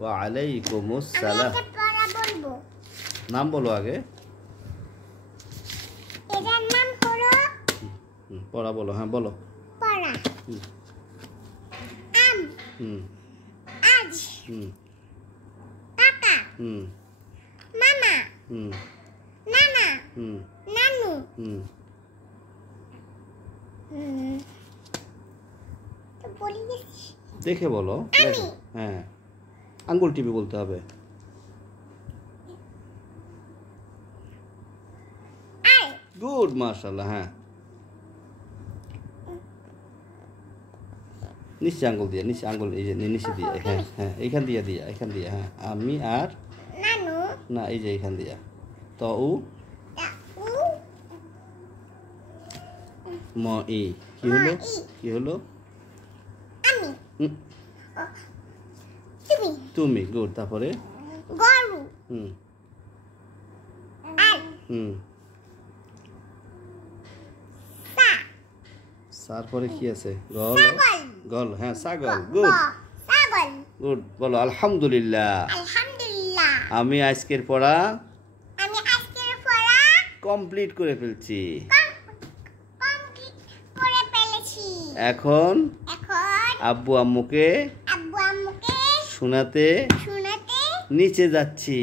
ওয়া আলাইকুমুস সালাম। আমি একটা পড়া বলবো। নাম বলো আগে। এটার নাম হলো পড়া বলো। হ্যাঁ বলো। পড়া। আম। আজ। কাকা। মামা। নানা। নানু। তো বলি দেখে বলো। হ্যাঁ, আঙ্গুল টিপে বলতে হবে। গুড, মাশাআল্লাহ। হ্যাঁ, নিচে আঙ্গুল দিয়ে, নিচে আঙ্গুল, এই যে নিচে দিয়ে। হ্যাঁ হ্যাঁ, এইখান দিয়ে দিয়া, এখান দিয়ে। হ্যাঁ, আমি আর নানু। না, এই যে এইখান দিয়া। তো উ ম ই। কি হলো? কি হলো? আমি। তুমি। তুমি। গুড। তারপরে গরু। আর সা। সার পরে কি আছে? গল। গল। হ্যাঁ, ছাগল। গুড। ছাগল। গুড। বলো আলহামদুলিল্লাহ। আলহামদুলিল্লাহ। আমি আজকের পড়া কমপ্লিট করে ফেলছি। এখন আব্বু আম্মুকে শোনাতে নিচে যাচ্ছি।